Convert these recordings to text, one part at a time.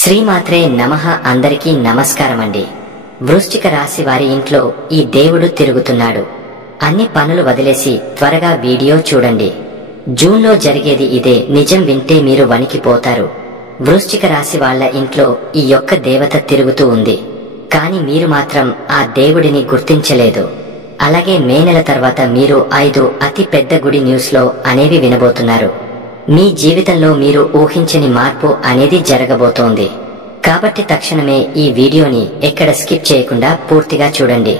శ్రీమాత్రే నమః. అందరికీ నమస్కారమండి. వృశ్చిక రాశి వారి ఇంట్లో ఈ దేవుడు తిరుగుతున్నాడు. అన్ని పనులు వదిలేసి త్వరగా వీడియో చూడండి. జూన్లో జరిగేది ఇదే. నిజం వింటే మీరు వణికిపోతారు. వృశ్చిక రాశి వాళ్ల ఇంట్లో ఈ యొక్క దేవత తిరుగుతూ ఉంది. కాని మీరు మాత్రం ఆ దేవుడిని గుర్తించలేదు. అలాగే మే నెల తర్వాత మీరు 5 అతి పెద్ద గుడి న్యూస్లో అనేవి వినబోతున్నారు. మీ జీవితంలో మీరు ఊహించని మార్పు అనేది జరగబోతోంది. కాబట్టి తక్షణమే ఈ వీడియోని ఎక్కడ స్కిప్ చేయకుండా పూర్తిగా చూడండి.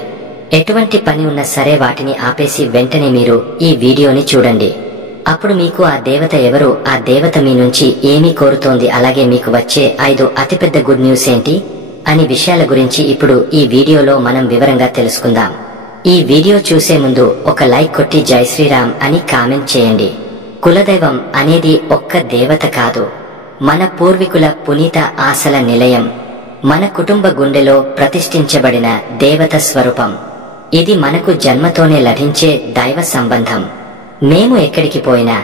ఎటువంటి పని ఉన్నా సరే వాటిని ఆపేసి వెంటనే మీరు ఈ వీడియోని చూడండి. అప్పుడు మీకు ఆ దేవత ఎవరు, ఆ దేవత మీ నుంచి ఏమీ కోరుతోంది, అలాగే మీకు వచ్చే 5 అతిపెద్ద గుడ్ న్యూస్ ఏంటి అని విషయాల గురించి ఇప్పుడు ఈ వీడియోలో మనం వివరంగా తెలుసుకుందాం. ఈ వీడియో చూసే ముందు ఒక లైక్ కొట్టి జై శ్రీరామ్ అని కామెంట్ చేయండి. కులదైవం అనేది ఒక్క దేవత కాదు, మన పూర్వీకుల పునీత ఆశల నిలయం, మన కుటుంబ గుండెలో ప్రతిష్ఠించబడిన దేవత స్వరూపం. ఇది మనకు జన్మతోనే లభించే దైవ సంబంధం. మేము ఎక్కడికి పోయినా,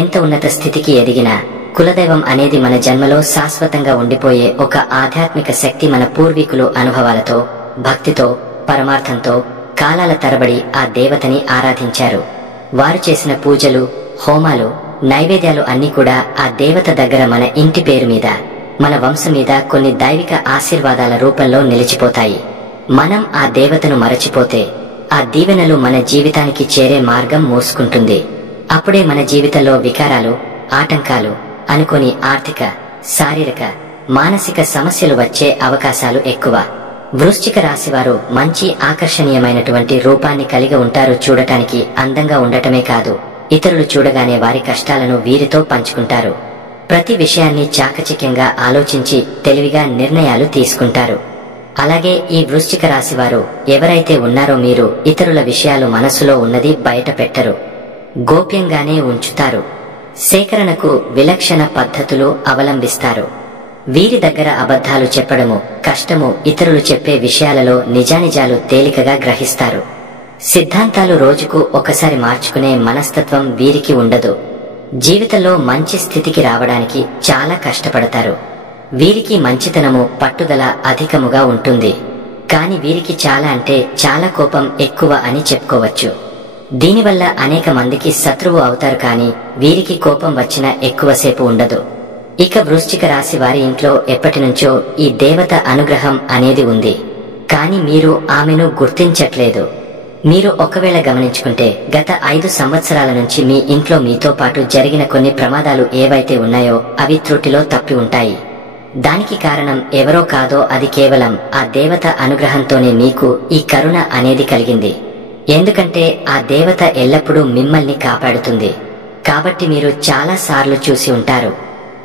ఎంత ఉన్నత స్థితికి ఎదిగినా, కులదైవం అనేది మన జన్మలో శాశ్వతంగా ఉండిపోయే ఒక ఆధ్యాత్మిక శక్తి. మన పూర్వీకులు అనుభవాలతో, భక్తితో, పరమార్థంతో కాలాల తరబడి ఆ దేవతని ఆరాధించారు. వారు చేసిన పూజలు, హోమాలు, నైవేద్యాలు అన్నీ కూడా ఆ దేవత దగ్గర మన ఇంటి పేరు మీద, మన వంశం మీద కొన్ని దైవిక ఆశీర్వాదాల రూపంలో నిలిచిపోతాయి. మనం ఆ దేవతను మరచిపోతే ఆ దీవెనలు మన జీవితానికి చేరే మార్గం మూసుకుంటుంది. అప్పుడే మన జీవితంలో వికారాలు, ఆటంకాలు, అనుకోని ఆర్థిక, శారీరక, మానసిక సమస్యలు వచ్చే అవకాశాలు ఎక్కువ. వృశ్చిక రాశివారు మంచి ఆకర్షణీయమైనటువంటి రూపాన్ని కలిగి ఉంటారు. చూడటానికి అందంగా ఉండటమే కాదు, ఇతరులు చూడగానే వారి కష్టాలను వీరితో పంచుకుంటారు. ప్రతి విషయాన్ని చాకచక్యంగా ఆలోచించి తెలివిగా నిర్ణయాలు తీసుకుంటారు. అలాగే ఈ వృశ్చిక రాశివారు ఎవరైతే ఉన్నారో మీరు ఇతరుల విషయాలు మనసులో ఉన్నది బయట పెట్టరు, గోప్యంగానే ఉంచుతారు. సేకరణకు విలక్షణ పద్ధతులు అవలంబిస్తారు. వీరి దగ్గర అబద్ధాలు చెప్పడము కష్టము. ఇతరులు చెప్పే విషయాలలో నిజానిజాలు తేలికగా గ్రహిస్తారు. సిద్ధాంతాలు రోజుకు ఒకసారి మార్చుకునే మనస్తత్వం వీరికి ఉండదు. జీవితంలో మంచి స్థితికి రావడానికి చాలా కష్టపడతారు. వీరికి మంచితనము, పట్టుదల అధికముగా ఉంటుంది. కాని వీరికి చాలా అంటే చాలా కోపం ఎక్కువ అని చెప్పుకోవచ్చు. దీనివల్ల అనేక మందికి శత్రువు అవుతారు. కాని వీరికి కోపం వచ్చినా ఎక్కువసేపు ఉండదు. ఇక వృశ్చిక రాశి వారి ఇంట్లో ఎప్పటినుంచో ఈ దేవత అనుగ్రహం అనేది ఉంది. కాని మీరు ఆమెను గుర్తించట్లేదు. మీరు ఒకవేళ గమనించుకుంటే గత 5 సంవత్సరాల నుంచి మీ ఇంట్లో మీతో పాటు జరిగిన కొన్ని ప్రమాదాలు ఏవైతే ఉన్నాయో అవి త్రుటిలో తప్పి ఉంటాయి. దానికి కారణం ఎవరో కాదో, అది కేవలం ఆ దేవత అనుగ్రహంతోనే మీకు ఈ కరుణ అనేది కలిగింది. ఎందుకంటే ఆ దేవత ఎల్లప్పుడూ మిమ్మల్ని కాపాడుతుంది. కాబట్టి మీరు చాలా సార్లు చూసి ఉంటారు,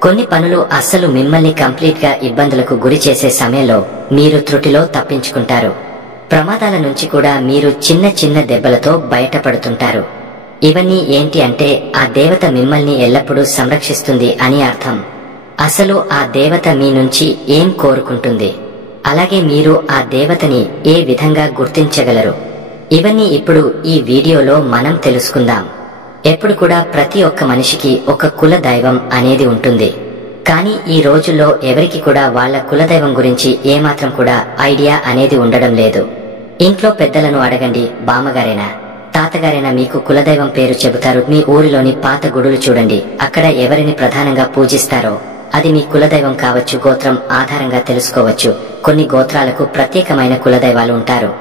కొన్ని పనులు అస్సలు మిమ్మల్ని కంప్లీట్ గా ఇబ్బందులకు గురి చేసే సమయంలో మీరు త్రుటిలో తప్పించుకుంటారు. ప్రమాదాల నుంచి కూడా మీరు చిన్న చిన్న దెబ్బలతో బయటపడుతుంటారు. ఇవన్నీ ఏంటి అంటే ఆ దేవత మిమ్మల్ని ఎల్లప్పుడూ సంరక్షిస్తుంది అని అర్థం. అసలు ఆ దేవత మీ నుంచి ఏం కోరుకుంటుంది, అలాగే మీరు ఆ దేవతని ఏ విధంగా గుర్తించగలరు, ఇవన్నీ ఇప్పుడు ఈ వీడియోలో మనం తెలుసుకుందాం. ఎప్పుడు కూడా ప్రతి ఒక్క మనిషికి ఒక కుల దైవం అనేది ఉంటుంది. కానీ ఈ రోజుల్లో ఎవరికి కూడా వాళ్ళ కులదైవం గురించి ఏమాత్రం కూడా ఐడియా అనేది ఉండడం లేదు. ఇంట్లో పెద్దలను అడగండి, బామ్మగారేనా, తాతగారేనా మీకు కులదైవం పేరు చెబుతారు. మీ ఊరిలోని పాత గుడులు చూడండి, అక్కడ ఎవరిని ప్రధానంగా పూజిస్తారో అది మీ కులదైవం కావచ్చు. గోత్రం ఆధారంగా తెలుసుకోవచ్చు. కొన్ని గోత్రాలకు ప్రత్యేకమైన కులదైవాలు ఉంటారు.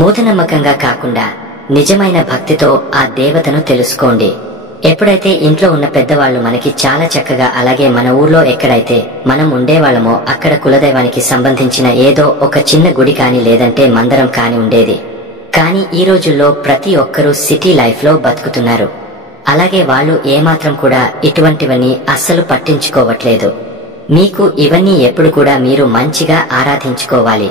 మూఢనమ్మకంగా కాకుండా నిజమైన భక్తితో ఆ దేవతను తెలుసుకోండి. ఎప్పుడైతే ఇంట్లో ఉన్న పెద్దవాళ్లు మనకి చాలా చక్కగా, అలాగే మన ఊర్లో ఎక్కడైతే మనం ఉండేవాళ్లమో అక్కడ కులదైవానికి సంబంధించిన ఏదో ఒక చిన్న గుడి కాని లేదంటే మందిరం కాని ఉండేది. కాని ఈ రోజుల్లో ప్రతి ఒక్కరూ సిటీ లైఫ్ లో బతుకుతున్నారు. అలాగే వాళ్ళు ఏమాత్రం కూడా ఇటువంటివన్నీ అస్సలు పట్టించుకోవట్లేదు. మీకు ఇవన్నీ ఎప్పుడు కూడా మీరు మంచిగా ఆరాధించుకోవాలి.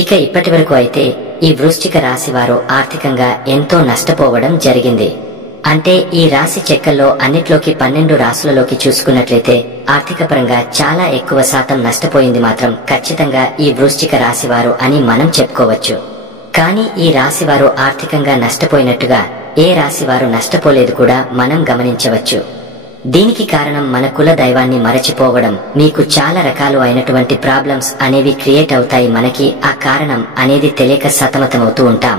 ఇక ఇప్పటి వరకు అయితే ఈ వృశ్చిక రాశి వారు ఆర్థికంగా ఎంతో నష్టపోవడం జరిగింది. అంటే ఈ రాశి చెక్కల్లో అన్నిట్లోకి 12 రాశులలోకి చూసుకున్నట్లయితే ఆర్థికపరంగా చాలా ఎక్కువ శాతం నష్టపోయింది మాత్రం ఖచ్చితంగా ఈ వృశ్చిక రాశివారు అని మనం చెప్పుకోవచ్చు. కానీ ఈ రాశివారు ఆర్థికంగా నష్టపోయినట్టుగా ఏ రాశివారు నష్టపోలేదు కూడా మనం గమనించవచ్చు. దీనికి కారణం మన కుల దైవాన్ని మరచిపోవడం. మీకు చాలా రకాలు అయినటువంటి ప్రాబ్లమ్స్ అనేవి క్రియేట్ అవుతాయి. మనకి ఆ కారణం అనేది తెలియక సతమతమవుతూ ఉంటాం.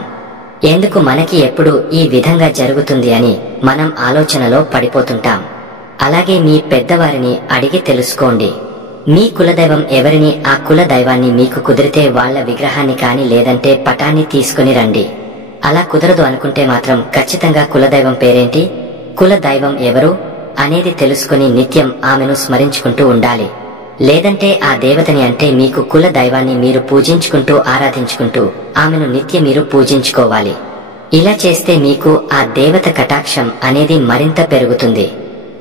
ఎందుకు మనకి ఎప్పుడు ఈ విధంగా జరుగుతుంది అని మనం ఆలోచనలో పడిపోతుంటాం. అలాగే మీ పెద్దవారిని అడిగి తెలుసుకోండి. మీ కులదైవం ఎవరిని, ఆ కుల దైవాన్ని మీకు కుదిరితే వాళ్ల విగ్రహాన్ని కాని లేదంటే పటాన్ని తీసుకుని రండి. అలా కుదరదు అనుకుంటే మాత్రం ఖచ్చితంగా కులదైవం పేరేంటి, కుల దైవం ఎవరు అనేది తెలుసుకుని నిత్యం ఆమెను స్మరించుకుంటూ ఉండాలి. లేదంటే ఆ దేవతని అంటే మీకు కుల దైవాన్ని మీరు పూజించుకుంటూ ఆరాధించుకుంటూ ఆమెను నిత్యం మీరు పూజించుకోవాలి. ఇలా చేస్తే మీకు ఆ దేవత కటాక్షం అనేది మరింత పెరుగుతుంది.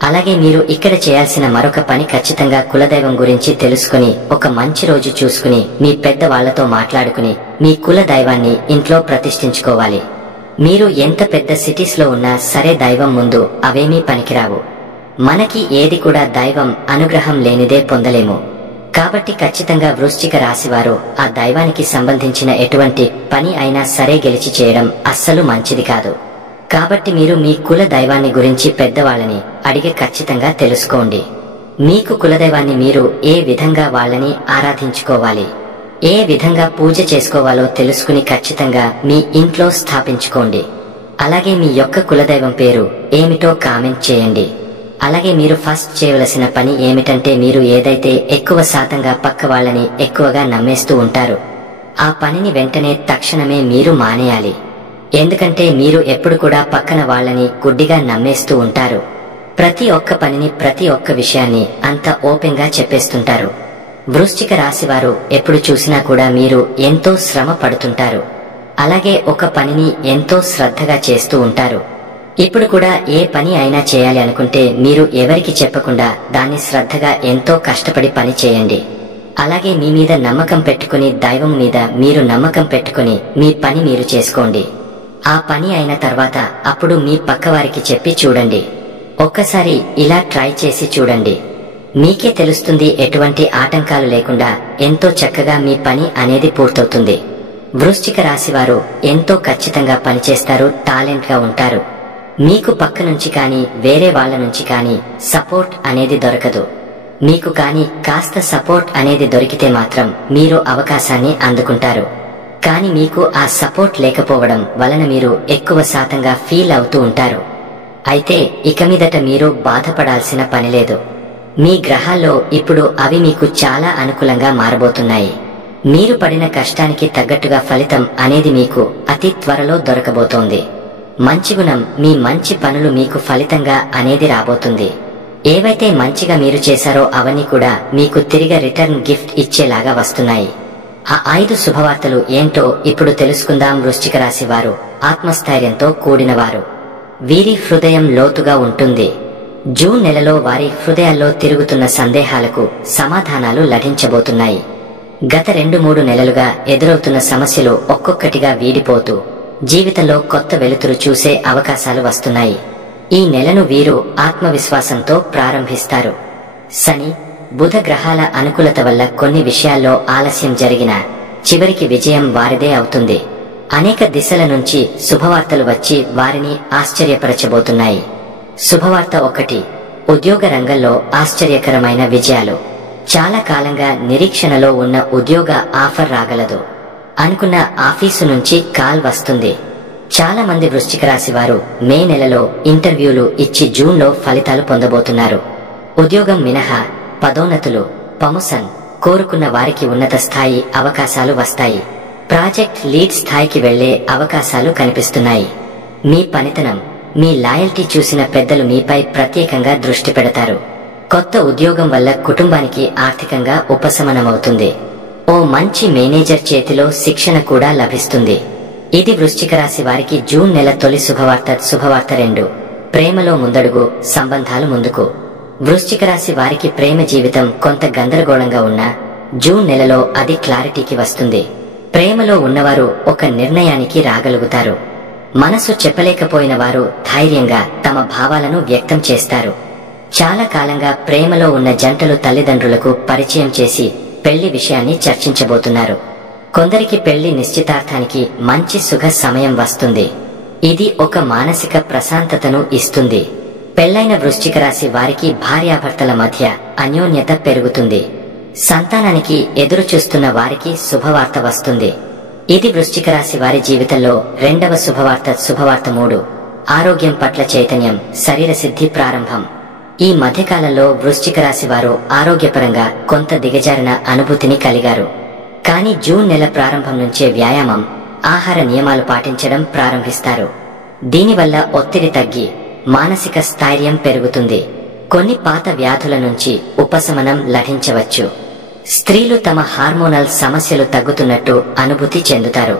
అలాగే మీరు ఇక్కడ చేయాల్సిన మరొక పని, ఖచ్చితంగా కులదైవం గురించి తెలుసుకుని ఒక మంచి రోజు చూసుకుని మీ పెద్ద వాళ్లతో మాట్లాడుకుని మీ కుల దైవాన్ని ఇంట్లో ప్రతిష్ఠించుకోవాలి. మీరు ఎంత పెద్ద సిటీస్ లో ఉన్నా సరే దైవం ముందు అవేమీ పనికిరావు. మనకి ఏది కూడా దైవం అనుగ్రహం లేనిదే పొందలేము. కాబట్టి ఖచ్చితంగా వృశ్చిక రాశివారు ఆ దైవానికి సంబంధించిన ఎటువంటి పని అయినా సరే గెలిచి చేయడం అస్సలు మంచిది కాదు. కాబట్టి మీరు మీ కుల దైవాన్ని గురించి పెద్దవాళ్ళని అడిగి ఖచ్చితంగా తెలుసుకోండి. మీకు కులదైవాన్ని మీరు ఏ విధంగా వాళ్ళని ఆరాధించుకోవాలి, ఏ విధంగా పూజ చేసుకోవాలో తెలుసుకుని ఖచ్చితంగా మీ ఇంట్లో స్థాపించుకోండి. అలాగే మీ యొక్క కులదైవం పేరు ఏమిటో కామెంట్ చేయండి. అలాగే మీరు ఫస్ట్ చేయవలసిన పని ఏమిటంటే, మీరు ఏదైతే ఎక్కువ శాతంగా పక్క వాళ్ళని ఎక్కువగా నమ్మేస్తూ ఉంటారు ఆ పనిని వెంటనే తక్షణమే మీరు మానేయాలి. ఎందుకంటే మీరు ఎప్పుడు కూడా పక్కన వాళ్ళని గుడ్డిగా నమ్మేస్తూ ఉంటారు. ప్రతి ఒక్క పనిని, ప్రతి ఒక్క విషయాన్ని అంత ఓపెన్ గా చెప్పేస్తుంటారు. వృశ్చిక రాశివారు ఎప్పుడు చూసినా కూడా మీరు ఎంతో శ్రమ పడుతుంటారు. అలాగే ఒక పనిని ఎంతో శ్రద్ధగా చేస్తూ ఉంటారు. ఇప్పుడు కూడా ఏ పని అయినా చేయాలి అనుకుంటే మీరు ఎవరికి చెప్పకుండా దాన్ని శ్రద్ధగా ఎంతో కష్టపడి పని చేయండి. అలాగే మీ మీద నమ్మకం పెట్టుకుని, దైవం మీద మీరు నమ్మకం పెట్టుకుని మీ పని మీరు చేసుకోండి. ఆ పని అయిన తర్వాత అప్పుడు మీ పక్కవారికి చెప్పి చూడండి. ఒక్కసారి ఇలా ట్రై చేసి చూడండి. మీకే తెలుస్తుంది, ఎటువంటి ఆటంకాలు లేకుండా ఎంతో చక్కగా మీ పని అనేది పూర్తవుతుంది. వృశ్చిక రాశివారు ఎంతో ఖచ్చితంగా పనిచేస్తారు, టాలెంట్ గా ఉంటారు. మీకు పక్క నుంచి కానీ వేరే వాళ్ళ నుంచి కానీ సపోర్ట్ అనేది దొరకదు. మీకు కానీ కాస్త సపోర్ట్ అనేది దొరికితే మాత్రం మీరు అవకాశాన్ని అందుకుంటారు. కానీ మీకు ఆ సపోర్ట్ లేకపోవడం వలన మీరు ఎక్కువ శాతంగా ఫీల్ అవుతూ ఉంటారు. అయితే ఇక మీదట మీరు బాధపడాల్సిన పని లేదు. మీ గ్రహాల్లో ఇప్పుడు అవి మీకు చాలా అనుకూలంగా మారబోతున్నాయి. మీరు పడిన కష్టానికి తగ్గట్టుగా ఫలితం అనేది మీకు అతి త్వరలో దొరకబోతోంది. మంచి గుణం, మీ మంచి పనులు మీకు ఫలితంగా అనేది రాబోతుంది. ఏవైతే మంచిగా మీరు చేశారో అవన్నీ కూడా మీకు తిరిగి రిటర్న్ గిఫ్ట్ ఇచ్చేలాగా వస్తున్నాయి. ఆ 5 శుభవార్తలు ఏంటో ఇప్పుడు తెలుసుకుందాం. వృశ్చిక రాశి వారు ఆత్మస్థైర్యంతో కూడినవారు. వీరి హృదయం లోతుగా ఉంటుంది. జూన్ నెలలో వారి హృదయాల్లో తిరుగుతున్న సందేహాలకు సమాధానాలు లభించబోతున్నాయి. గత 2-3 నెలలుగా ఎదురవుతున్న సమస్యలు ఒక్కొక్కటిగా వీడిపోతూ జీవితంలో కొత్త వెలుతురు చూసే అవకాశాలు వస్తున్నాయి. ఈ నెలను వీరు ఆత్మవిశ్వాసంతో ప్రారంభిస్తారు. శని, బుధ గ్రహాల అనుకూలత వల్ల కొన్ని విషయాల్లో ఆలస్యం జరిగినా చివరికి విజయం వారిదే అవుతుంది. అనేక దిశల నుంచి శుభవార్తలు వచ్చి వారిని ఆశ్చర్యపరచబోతున్నాయి. శుభవార్త 1, ఉద్యోగ రంగంలో ఆశ్చర్యకరమైన విజయాలు. చాలా కాలంగా నిరీక్షణలో ఉన్న ఉద్యోగ ఆఫర్ రాగలదు. అనుకున్న ఆఫీసు నుంచి కాల్ వస్తుంది. చాలా మంది వృశ్చిక రాశి వారు మే నెలలో ఇంటర్వ్యూలు ఇచ్చి జూన్లో ఫలితాలు పొందబోతున్నారు. ఉద్యోగం మినహా పదోన్నతులు, ప్రమోషన్ కోరుకున్న వారికి ఉన్నత స్థాయి అవకాశాలు వస్తాయి. ప్రాజెక్ట్ లీడ్ స్థాయికి వెళ్లే అవకాశాలు కనిపిస్తున్నాయి. మీ పనితనం, మీ లాయల్టీ చూసిన పెద్దలు మీపై ప్రత్యేకంగా దృష్టి పెడతారు. కొత్త ఉద్యోగం వల్ల కుటుంబానికి ఆర్థికంగా ఉపశమనమవుతుంది. ఓ మంచి మేనేజర్ చేతిలో శిక్షణ కూడా లభిస్తుంది. ఇది వృశ్చిక రాశి వారికి జూన్ నెల తొలి శుభవార్త. శుభవార్త 2, ప్రేమలో ముందడుగు, సంబంధాలు ముందుకు. వృశ్చిక రాశి వారికి ప్రేమ జీవితం కొంత గందరగోళంగా ఉన్నా జూన్ నెలలో అది క్లారిటీకి వస్తుంది. ప్రేమలో ఉన్నవారు ఒక నిర్ణయానికి రాగలుగుతారు. మనసు చెప్పలేకపోయిన వారు ధైర్యంగా తమ భావాలను వ్యక్తం చేస్తారు. చాలా కాలంగా ప్రేమలో ఉన్న జంటలు తల్లిదండ్రులకు పరిచయం చేసి పెళ్లి విషయాన్ని చర్చించబోతున్నారు. కొందరికి పెళ్లి నిశ్చితార్థానికి మంచి సుఖ సమయం వస్తుంది. ఇది ఒక మానసిక ప్రశాంతతను ఇస్తుంది. పెళ్లైన వృశ్చిక రాశి వారికి భార్యాభర్తల మధ్య అన్యోన్యత పెరుగుతుంది. సంతానానికి ఎదురు చూస్తున్న వారికి శుభవార్త వస్తుంది. ఇది వృశ్చిక రాశి వారి జీవితంలో రెండవ శుభవార్త. శుభవార్త 3. ఆరోగ్యం పట్ల చైతన్యం, శరీర సిద్ధి ప్రారంభం. ఈ మధ్యకాలంలో వృశ్చిక రాశి వారు ఆరోగ్యపరంగా కొంత దిగజారిన అనుభూతిని కలిగారు. కానీ జూన్ నెల ప్రారంభం నుంచే వ్యాయామం, ఆహార నియమాలు పాటించడం ప్రారంభిస్తారు. దీనివల్ల ఒత్తిడి తగ్గి మానసిక స్థైర్యం పెరుగుతుంది. కొన్ని పాత వ్యాధుల నుంచి ఉపశమనం లభించవచ్చు. స్త్రీలు తమ హార్మోనల్ సమస్యలు తగ్గుతున్నట్టు అనుభూతి చెందుతారు.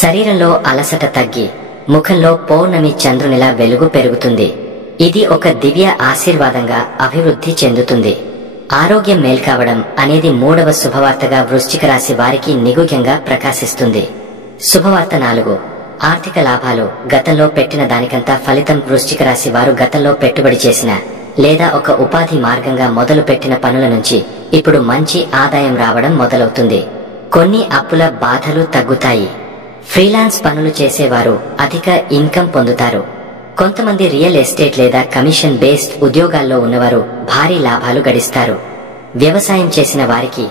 శరీరంలో అలసట తగ్గి ముఖంలో పౌర్ణమి చంద్రునిలా వెలుగు పెరుగుతుంది. ఇది ఒక దివ్య ఆశీర్వాదంగా అభివృద్ధి చెందుతుంది. ఆరోగ్యం మేల్కావడం అనేది 3వ శుభవార్తగా వృశ్చిక రాశి వారికి నిగూఢంగా ప్రకాశిస్తుంది. శుభవార్త 4. ఆర్థిక లాభాలు. గతంలో పెట్టిన దానికంతా ఫలితం. వృశ్చిక రాశి వారు గతంలో పెట్టుబడి చేసిన లేదా ఒక ఉపాధి మార్గంగా మొదలు పెట్టిన పనుల నుంచి ఇప్పుడు మంచి ఆదాయం రావడం మొదలవుతుంది. కొన్ని అప్పుల బాధలు తగ్గుతాయి. ఫ్రీలాన్స్ పనులు చేసేవారు అధిక ఇన్కమ్ పొందుతారు. కొంతమంది రియల్ ఎస్టేట్ లేదా కమిషన్ బేస్డ్ ఉద్యోగాల్లో ఉన్నవారు భారీ లాభాలు గడిస్తారు. వ్యవసాయం చేసిన వారికి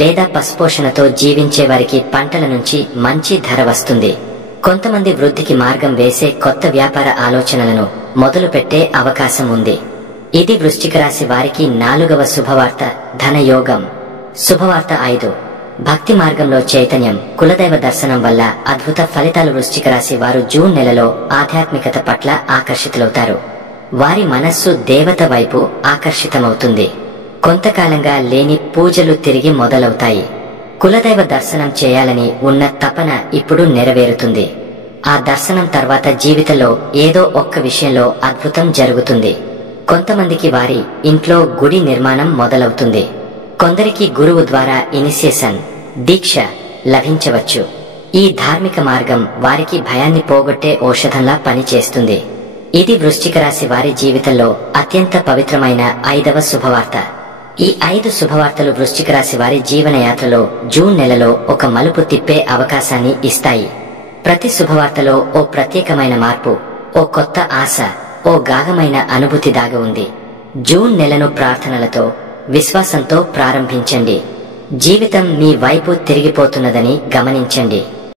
లేదా పశుపోషణతో జీవించే వారికి పంటల నుంచి మంచి ధర వస్తుంది. కొంతమంది వృద్ధికి మార్గం వేసే కొత్త వ్యాపార ఆలోచనలను మొదలుపెట్టే అవకాశం ఉంది. ఇది వృశ్చిక రాశి వారికి 4వ శుభవార్త. ధనయోగం. శుభవార్త 5. భక్తి మార్గంలో చైతన్యం, కులదైవ దర్శనం వల్ల అద్భుత ఫలితాలు. వృశ్చిక రాశి వారు జూన్ నెలలో ఆధ్యాత్మికత పట్ల ఆకర్షితులవుతారు. వారి మనస్సు దేవత వైపు ఆకర్షితమవుతుంది. కొంతకాలంగా లేని పూజలు తిరిగి మొదలవుతాయి. కులదైవ దర్శనం చేయాలని ఉన్న తపన ఇప్పుడు నెరవేరుతుంది. ఆ దర్శనం తర్వాత జీవితంలో ఏదో ఒక్క విషయంలో అద్భుతం జరుగుతుంది. కొంతమందికి వారి ఇంట్లో గుడి నిర్మాణం మొదలవుతుంది. కొందరికి గురువు ద్వారా ఇనిషియేషన్, దీక్ష లభించవచ్చు. ఈ ధార్మిక మార్గం వారికి భయాన్ని పోగొట్టే ఔషధంలా పనిచేస్తుంది. ఇది వృశ్చిక రాశి వారి జీవితంలో అత్యంత పవిత్రమైన 5వ శుభవార్త. ఈ 5 శుభవార్తలు వృశ్చిక రాశి వారి జీవనయాత్రలో జూన్ నెలలో ఒక మలుపు తిప్పే అవకాశాన్ని ఇస్తాయి. ప్రతి శుభవార్తలో ఓ ప్రత్యేకమైన మార్పు, ఓ కొత్త ఆశ, ఓ గాఢమైన అనుభూతి దాగి ఉంది. జూన్ నెలను ప్రార్థనలతో, విశ్వాసంతో ప్రారంభించండి. జీవితం మీ వైపు తిరిగిపోతున్నదని గమనించండి.